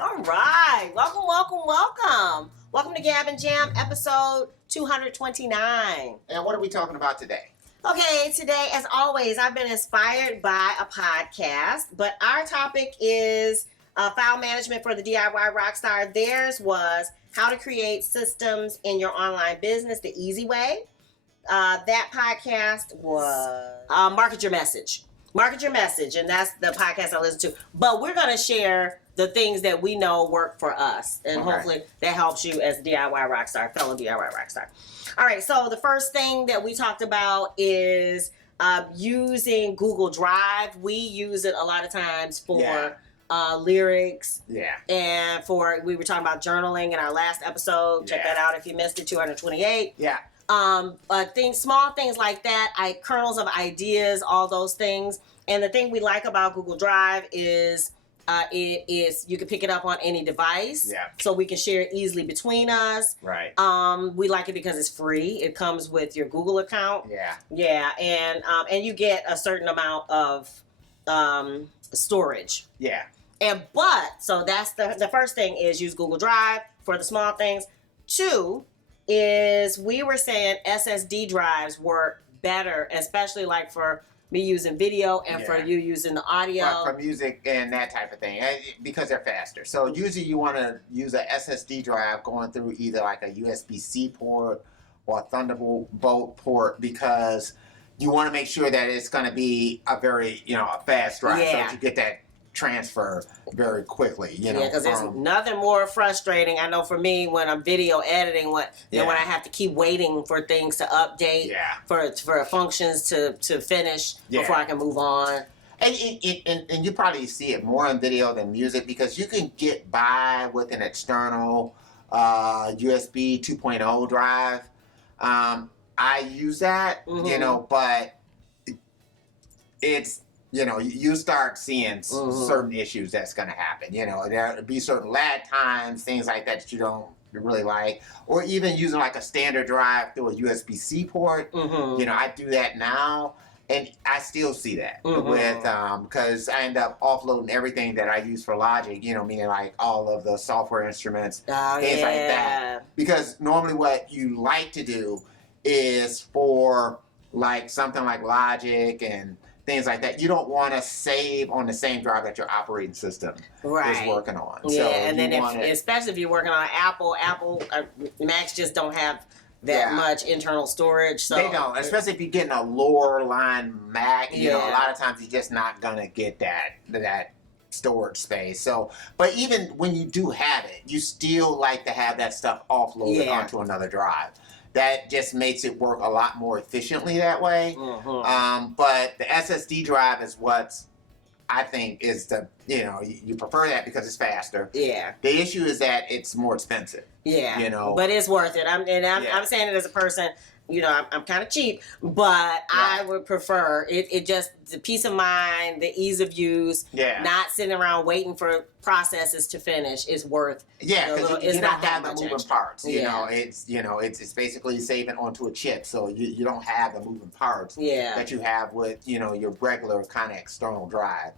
All right. Welcome. Welcome to Gab and Jam, episode 229. And what are we talking about today? Okay, today, as always, I've been inspired by a podcast, but our topic is file management for the D.I.Y rockstar. Theirs was how to create systems in your online business the easy way. That podcast was Market Your Message. Market Your Message, and that's the podcast I listen to. But we're going to share the things that we know work for us, and hopefully that helps you as DIY rockstar, fellow DIY rockstar. All right, so the first thing that we talked about is using Google Drive. We use it a lot of times for lyrics. Yeah. And we were talking about journaling in our last episode. Check that out if you missed it, 228. Yeah. Small things like that, kernels of ideas, all those things. And the thing we like about Google Drive is you can pick it up on any device. Yeah. So we can share it easily between us. Right. We like it because it's free. It comes with your Google account. Yeah. Yeah, and you get a certain amount of storage. Yeah. So that's the first thing is use Google Drive for the small things. 2 is we were saying SSD drives work better, especially like for me using video and for you using the audio. Well, for music and that type of thing, because they're faster. So usually you want to use a SSD drive going through either like a USB-C port or a Thunderbolt port, because you want to make sure that it's going to be a very, a fast drive so that you get that transfer very quickly, because there's nothing more frustrating, I know for me, when I'm video editing, than when I have to keep waiting for things to update, for functions to finish before I can move on. And you probably see it more in video than music, because you can get by with an external USB 2.0 drive. I use that, but it's you start seeing certain issues that's going to happen. There'll be certain lag times, things like that you don't really like. Or even using like a standard drive through a USB-C port. I do that now, and I still see that with, because I end up offloading everything that I use for Logic, meaning like all of the software instruments, things like that. Because normally what you like to do is for like something like Logic and things like that, you don't want to save on the same drive that your operating system is working on. Yeah, so and then especially if you're working on Apple Macs just don't have that much internal storage. So they don't, especially if you're getting a lower line Mac. A lot of times you're just not gonna get that storage space. So, but even when you do have it, you still like to have that stuff offloaded onto another drive. That just makes it work a lot more efficiently that way. But the SSD drive is what I think is you prefer that because it's faster. Yeah. The issue is that it's more expensive. Yeah. But it's worth it. I'm saying it as a person. I'm kind of cheap, but I would prefer it. Just the peace of mind, the ease of use, not sitting around waiting for processes to finish is worth. Yeah, because you don't have the moving parts. It's basically saving onto a chip, so you don't have the moving parts that you have with your regular kind of external drive.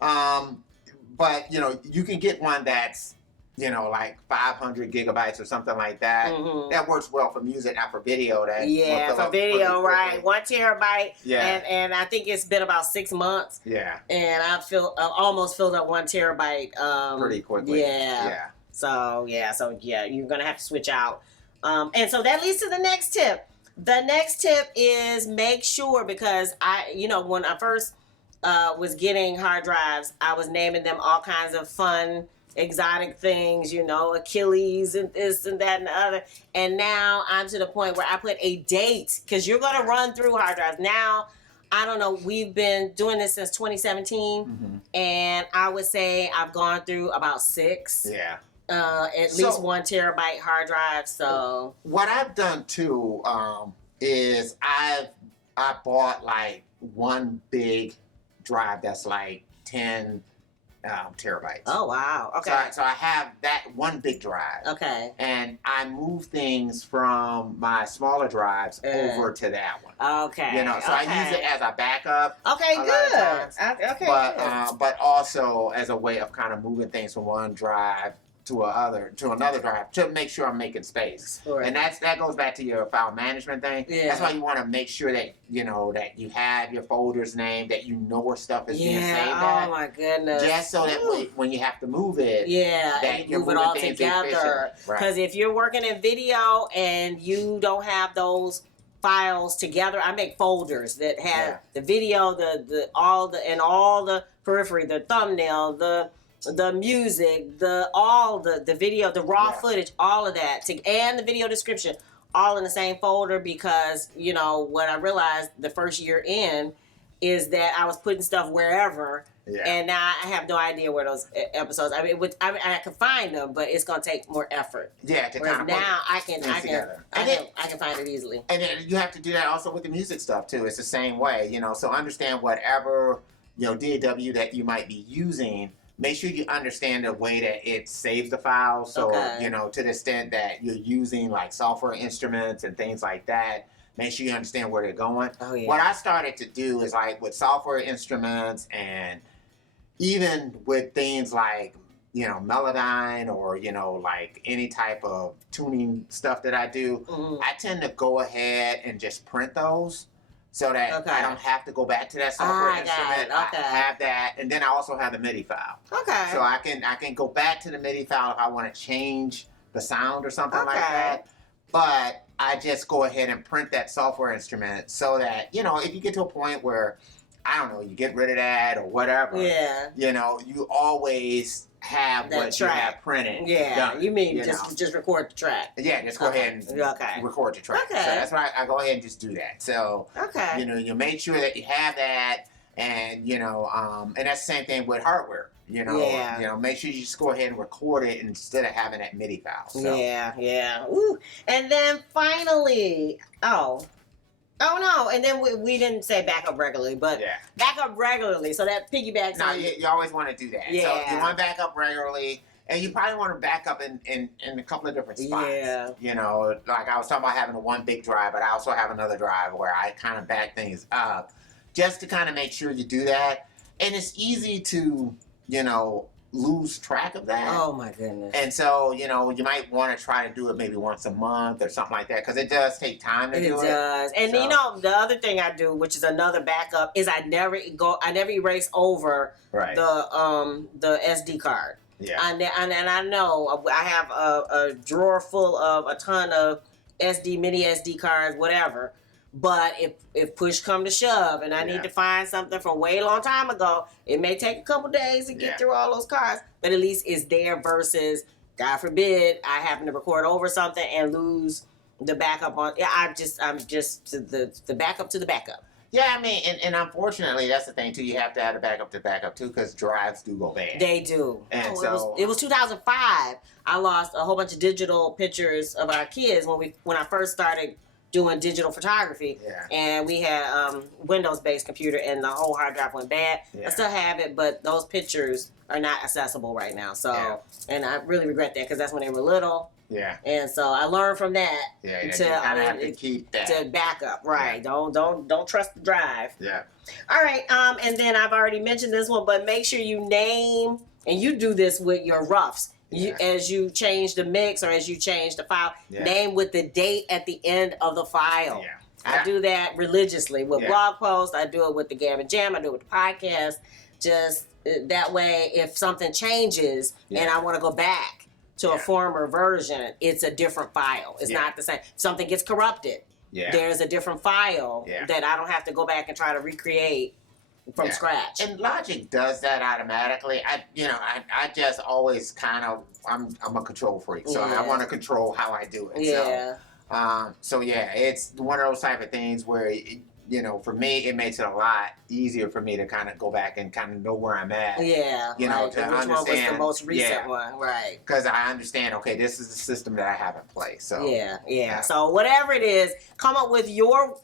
But you can get one that's like 500 gigabytes or something like that. That works well for music, not for video. For video, right? 1 terabyte. Yeah. And I think it's been about 6 months. Yeah. And I've almost filled up 1 terabyte. Pretty quickly. Yeah. So you're gonna have to switch out. And so that leads to the next tip. The next tip is make sure, because when I first was getting hard drives, I was naming them all kinds of fun, exotic things, Achilles and this and that and the other. And now I'm to the point where I put a date, because you're going to run through hard drives. Now, I don't know, we've been doing this since 2017, and I would say I've gone through about 6. Yeah. At least 1 terabyte hard drive. So what I've done too is I bought like one big drive that's like 10 terabytes. Oh wow. Okay. So I have that one big drive. Okay. And I move things from my smaller drives over to that one. Okay. You know, so I use it as a backup. Okay, a lot of good. times, Okay, but good. but also as a way of kind of moving things from one drive to another drive to make sure I'm making space. Sure. And that goes back to your file management thing. Yeah. That's why you want to make sure that that you have your folders named, that you know where stuff is being saved at. Oh my goodness. Just so that when you have to move it, that that you you're move it all moving things together. efficiently. Right. Because if you're working in video and you don't have those files together, I make folders that have the video, all the periphery, the thumbnail, the music, the video, the raw footage, all of that, and the video description, all in the same folder. Because what I realized the first year in is that I was putting stuff wherever. Yeah. And now I have no idea where those episodes. I mean, I can find them, but it's gonna take more effort. Yeah, to kind of now I can find it easily. And then you have to do that also with the music stuff too. It's the same way, So understand whatever DAW that you might be using. Make sure you understand the way that it saves the files. So to the extent that you're using like software instruments and things like that. Make sure you understand where they're going. Oh, yeah. What I started to do is like with software instruments and even with things like, Melodyne or, like any type of tuning stuff that I do, I tend to go ahead and just print those so that I don't have to go back to that software instrument. I have that. And then I also have the MIDI file. Okay. So I can go back to the MIDI file if I want to change the sound or something like that. But I just go ahead and print that software instrument so that, if you get to a point where, I don't know, you get rid of that or whatever, you always have that what track you have printed. Yeah, done, you mean just record the track. Yeah, just go ahead and record the track. Okay. So that's why I go ahead and just do that. So, you make sure that you have that and, and that's the same thing with hardware. Make sure you just go ahead and record it instead of having that MIDI file. So. Yeah. Ooh. And then finally, oh no, and then we didn't say back up regularly, but back up regularly, so that piggybacks no, on... you always want to do that. Yeah. So you want to back up regularly, and you probably want to back up in a couple of different spots. Yeah. Like I was talking about having one big drive, but I also have another drive where I kind of back things up just to kind of make sure you do that. And it's easy to, lose track of that. Oh my goodness. And so, you might want to try to do it maybe once a month or something like that because it does take time to do it. It does. And the other thing I do, which is another backup, is I never erase over the SD card. Yeah. And I know I have a drawer full of a ton of mini SD cards, whatever. But if push come to shove and I need to find something from way long time ago, it may take a couple days to get through all those cards, but at least it's there versus, God forbid, I happen to record over something and lose the backup on. Yeah, I'm just to the backup to the backup. Yeah, I mean, and unfortunately, that's the thing too. You have to have a backup to backup too, because drives do go bad. They do. And it was 2005. I lost a whole bunch of digital pictures of our kids when I first started doing digital photography, and we had Windows-based computer, and the whole hard drive went bad. I still have it, but those pictures are not accessible right now. So, and I really regret that because that's when they were little. Yeah. And so I learned from that. Yeah. To have to keep that to back up. Right. Yeah. Don't trust the drive. Yeah. All right. And then I've already mentioned this one, but make sure you name, and you do this with your roughs. As you change the mix or as you change the file, name with the date at the end of the file. Yeah. I do that religiously with blog posts. I do it with the Gavin Jam. I do it with the podcast. Just that way, if something changes and I want to go back to a former version, it's a different file. It's not the same. If something gets corrupted, there's a different file that I don't have to go back and try to recreate from scratch. And Logic does that automatically. I just always kind of, I'm a control freak, so I want to control how I do it. Yeah. So it's one of those type of things where for me, it makes it a lot easier for me to kind of go back and kind of know where I'm at. Yeah, You know, right. to Which one was the understand- most recent yeah. one, right? Because I understand, okay, this is the system that I have in place. So Yeah. So whatever it is, come up with your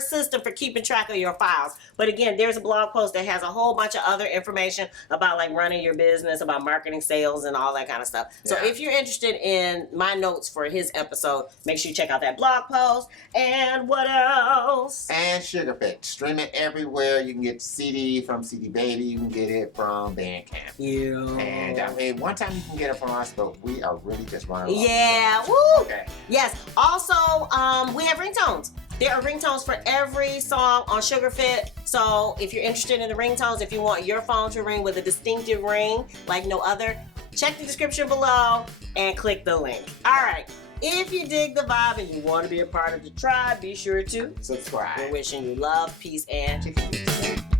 system for keeping track of your files. But again, there's a blog post that has a whole bunch of other information about like running your business, about marketing, sales, and all that kind of stuff. So Yeah. if you're interested in my notes for his episode, make sure you check out that blog post. And what else? And Sugarfit, stream it everywhere. You can get CD from CD Baby. You can get it from Bandcamp. Yeah. And I mean, one time you can get it from us, but we are really just running low. Yeah. Woo. Okay. Yes. Also, we have ringtones. There are ringtones for every song on Sugarfit. So if you're interested in the ringtones, if you want your phone to ring with a distinctive ring like no other, check the description below and click the link. All right. If you dig the vibe and you want to be a part of the tribe, be sure to Subscribe. We're wishing you love, peace, and Chicken.